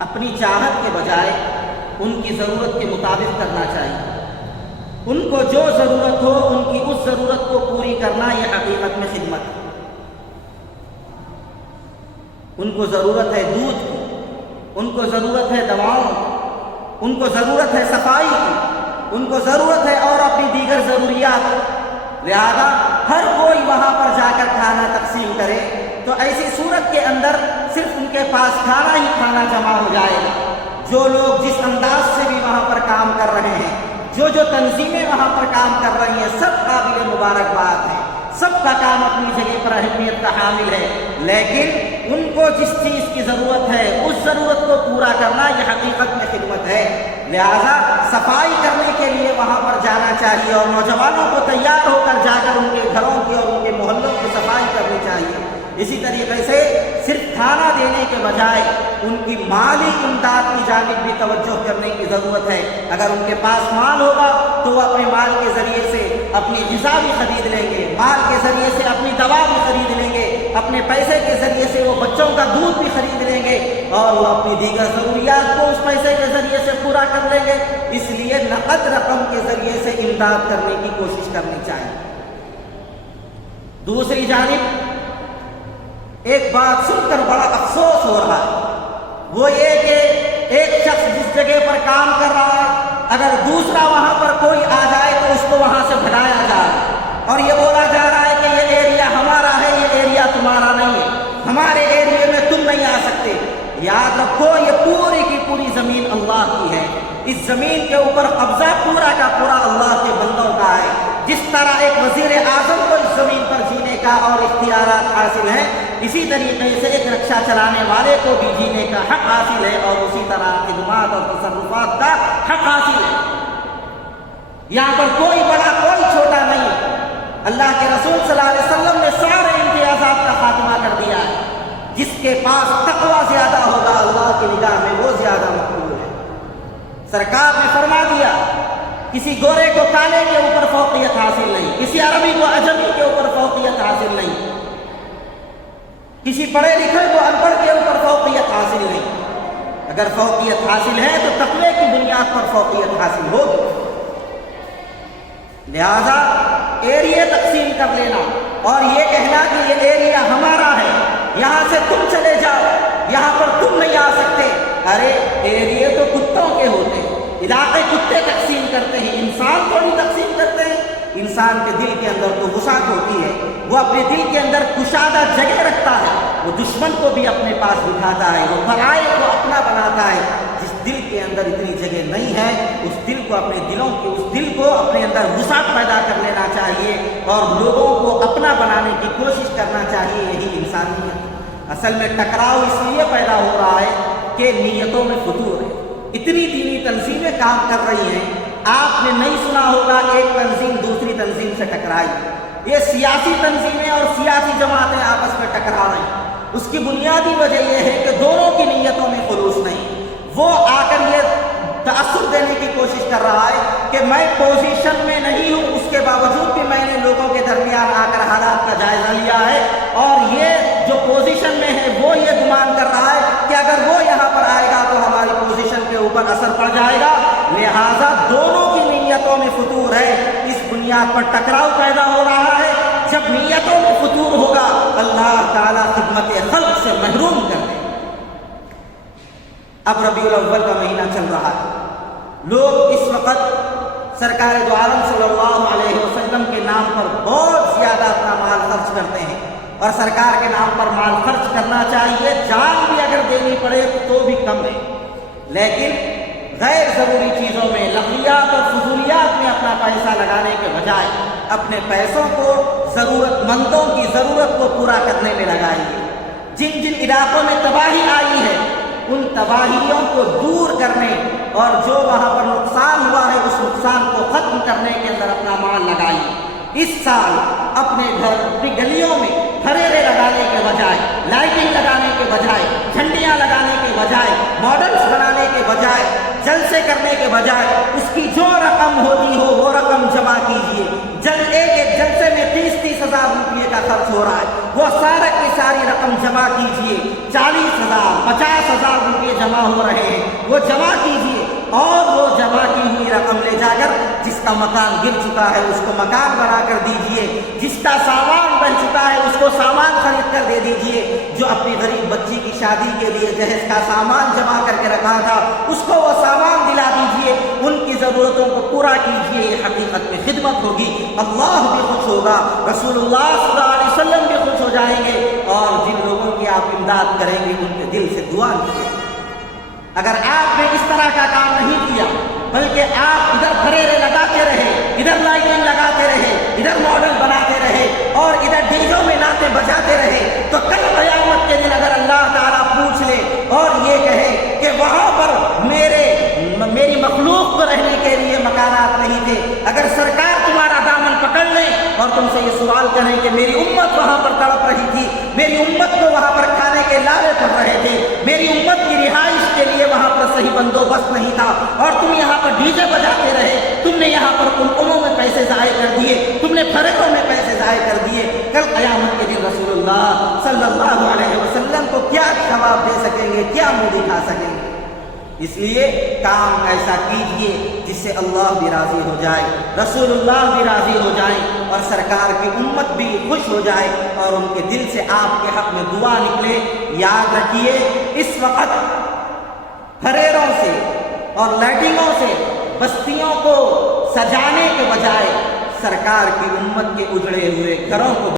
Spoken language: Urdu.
اپنی چاہت کے بجائے ان کی ضرورت کے مطابق کرنا چاہیے۔ ان کو جو ضرورت ہو ان کی اس ضرورت کو پوری کرنا یہ حقیقت میں خدمت ہے۔ ان کو ضرورت ہے دودھ کی، ان کو ضرورت ہے دواؤں کی، ان کو ضرورت ہے صفائی کی، ان کو ضرورت ہے اور اپنی دیگر ضروریات کی، لہذا ہر کوئی وہاں پر جا کر کھانا تقسیم کرے تو ایسی صورت کے اندر صرف ان کے پاس کھانا ہی کھانا جمع ہو جائے گا۔ جو لوگ جس انداز سے بھی وہاں پر کام کر رہے ہیں، جو تنظیمیں وہاں پر کام کر رہی ہیں، سب قابل مبارکباد ہیں، سب کا کام اپنی جگہ پر اہمیت کا حامل ہے، لیکن ان کو جس چیز کی ضرورت ہے اس ضرورت کو پورا کرنا یہ حقیقت میں خدمت ہے۔ لہذا صفائی کرنے کے لیے وہاں پر جانا چاہیے اور نوجوانوں کو تیار ہو کر جا کر ان کے گھروں کی اور ان کے محلوں کی صفائی کرنی چاہیے۔ اسی طریقے سے صرف کھانا دینے کے بجائے ان کی مالی امداد کی جانب بھی توجہ کرنے کی ضرورت ہے۔ اگر ان کے پاس مال ہوگا تو وہ اپنے مال کے ذریعے سے اپنی غذا بھی خرید لیں گے، مال کے ذریعے سے اپنی دوا بھی خرید لیں گے، اپنے پیسے کے ذریعے سے وہ بچوں کا دودھ بھی خرید لیں گے اور وہ اپنی دیگر ضروریات کو اس پیسے کے ذریعے سے پورا کر لیں گے۔ اس لیے نقد رقم کے ذریعے سے امداد کرنے کی کوشش کرنی چاہیے۔ دوسری جانب ایک بات سن کر بڑا افسوس ہو رہا ہے، وہ یہ کہ ایک شخص جس جگہ پر کام کر رہا ہے اگر دوسرا وہاں پر کوئی آ جائے تو اس کو وہاں سے بھگایا جا رہا ہے اور یہ بولا جا رہا ہے کہ یہ ایریا ہمارا ہے، یہ ایریا تمہارا نہیں ہے، ہمارے ایریے میں تم نہیں آ سکتے۔ یاد رکھو یہ پوری کی پوری زمین اللہ کی ہے، اس زمین کے اوپر قبضہ پورا کا پورا اللہ کے بندوں کا ہے۔ جس طرح ایک وزیر اعظم کو اس زمین پر جینے کا اور اختیارات حاصل ہیں، اسی طریقے سے ایک رکشہ چلانے والے کو بھی جینے کا حق حاصل ہے اور اسی طرح خدمات اور تصرفات کا حق حاصل ہے۔ یہاں پر کوئی بڑا کوئی چھوٹا نہیں۔ اللہ کے رسول صلی اللہ علیہ وسلم نے سارے امتیازات کا خاتمہ کر دیا ہے۔ جس کے پاس تقوی زیادہ ہوگا اللہ کی نگاہ میں وہ زیادہ مقبول ہے۔ سرکار نے فرما دیا کسی گورے کو کالے کے اوپر فوقیت حاصل نہیں، کسی عربی کو عجمی کے اوپر فوقیت حاصل نہیں، کسی پڑھے لکھے کو ان پڑھ کے اوپر فوقیت حاصل نہیں۔ اگر فوقیت حاصل ہے تو تقوی کی بنیاد پر فوقیت حاصل ہوگی۔ لہذا ایریے تقسیم کر لینا اور یہ کہنا کہ یہ ایریا ہمارا ہے، یہاں سے تم چلے جاؤ، یہاں پر تم نہیں آ سکتے، ارے ایریے تو کتوں کے ہوتے ہیں، علاقے کتے تقسیم کرتے ہیں، انسان کو نہیں تقسیم کرتے ہیں۔ انسان کے دل کے اندر تو وسعت ہوتی ہے، وہ اپنے دل کے اندر کشادہ جگہ رکھتا ہے، وہ دشمن کو بھی اپنے پاس بٹھاتا ہے، وہ پرائے کو اپنا بناتا ہے۔ جس دل کے اندر اتنی جگہ نہیں ہے اس دل کو اپنے اندر وسعت پیدا کر لینا چاہیے اور لوگوں کو اپنا بنانے کی کوشش کرنا چاہیے۔ یہی انسانیت۔ اصل میں ٹکراؤ اس لیے پیدا ہو رہا ہے کہ نیتوں میں فتور ہے۔ اتنی دینی تنظیمیں کام کر رہی ہیں، آپ نے نہیں سنا ہوگا ایک تنظیم دوسری تنظیم سے ٹکرائی۔ یہ سیاسی تنظیمیں اور سیاسی جماعتیں آپس میں ٹکرا رہی ہیں، اس کی بنیادی وجہ یہ ہے کہ دونوں کی نیتوں میں خلوص نہیں۔ وہ آ کر یہ تاثر دینے کی کوشش کر رہا ہے کہ میں پوزیشن میں نہیں ہوں، اس کے باوجود بھی میں نے لوگوں کے درمیان آ کر حالات کا جائزہ لیا ہے، اور یہ جو پوزیشن میں ہے وہ یہ گمان کر رہا ہے کہ اگر وہ یہاں پر آئے گا تو ہماری پوزیشن کے اوپر اثر پڑ جائے گا۔ لہذا دونوں کی نیتوں میں فتور ہے، اس بنیاد پر ٹکراؤ پیدا ہو رہا ہے۔ جب نیتوں میں فتور ہوگا اللہ تعالیٰ خدمت خلق سے محروم کر دے۔ اب ربیع الاول کا مہینہ چل رہا ہے، لوگ اس وقت سرکار دو عالم صلی اللہ علیہ وسلم کے نام پر بہت زیادہ اپنا مال خرچ کرتے ہیں، اور سرکار کے نام پر مال خرچ کرنا چاہیے، جان بھی اگر دینی پڑے تو بھی کم ہے، لیکن غیر ضروری چیزوں میں، لغویات اور فضولیات میں اپنا پیسہ لگانے کے بجائے اپنے پیسوں کو ضرورت مندوں کی ضرورت کو پورا کرنے میں لگائیے۔ جن جن علاقوں میں تباہی آئی ہے ان تباہیوں کو دور کرنے اور جو وہاں پر نقصان ہوا ہے اس نقصان کو ختم کرنے کے اندر اپنا مال لگائیے۔ اس سال اپنے گھر اپنی گلیوں میں پھریرے لگانے کے بجائے، لائٹنگ لگانے کے بجائے، جھنڈیاں لگانے کے بجائے، ماڈلز بنانے کے بجائے، جلسے کرنے کے بجائے اس کی جو رقم ہوتی ہو وہ رقم جمع کیجیے۔ ایک جلسے میں 30,000 روپئے کا خرچ ہو رہا ہے، وہ سارے کے سارے ساری رقم جمع کیجئے، 40,000 50,000 روپے جمع ہو رہے ہیں، وہ جمع کیجئے اور وہ جمع کی ہوئی رقم لے جا کر جس کا مکان گر چکا ہے اس کو مکان بنا کر دیجئے، جس کا سامان بن چکا ہے اس کو سامان خرید کر دے دیجئے، جو اپنی غریب بچی کی شادی کے لیے جہیز کا سامان جمع کر کے رکھا تھا اس کو وہ سامان دلا دیجئے، ان کی ضرورتوں کو پورا کیجئے۔ یہ حقیقت میں خدمت ہوگی، اللہ بھی خوش ہوگا، رسول اللہ صلی اللہ علیہ وسلم بھی خوش ہو جائیں گے، اور جن لوگوں کی آپ امداد کریں گے ان کے دل سے دعا کیجیے۔ اگر آپ نے اس طرح کا کام نہیں کیا بلکہ آپ ادھر پھریرے لگاتے رہے، ادھر لائٹنگ لگاتے رہے، ادھر ماڈل بناتے رہے اور ادھر ڈیجوں میں نعتیں بجاتے رہے، تو کل قیامت کے دن اگر اللہ تعالیٰ پوچھ لے اور یہ کہے کہ وہاں پر میری مخلوق کو رہنے کے لیے مکانات نہیں تھے، اگر سرکار تمہارا دامن پکڑ لیں اور تم سے یہ سوال کریں کہ میری امت وہاں پر تڑپ رہی تھی، میری امت کو وہاں پر کھانے کے لالے پڑ رہے تھے، میری امت کی رہائش کے لیے وہاں پر صحیح بندوبست نہیں تھا اور تم یہاں پر ڈی جے بجاتے رہے، تم نے یہاں پر قلقلوں میں پیسے ضائع کر دیے، تم نے پھریروں میں پیسے ضائع کر دیے، کل قیامت کے دن رسول اللہ صلی اللہ علیہ وسلم کو کیا جواب دے سکیں گے، کیا منہ دکھا سکیں گے؟ اس لیے کام ایسا کیجئے جس سے اللہ بھی راضی ہو جائے، رسول اللہ بھی راضی ہو جائیں اور سرکار کی امت بھی خوش ہو جائے اور ان کے دل سے آپ کے حق میں دعا نکلے۔ یاد رکھیے اس وقت پھریروں سے اور لائٹنگوں سے بستیوں کو سجانے کے بجائے سرکار کی امت کے اجڑے ہوئے گھروں کو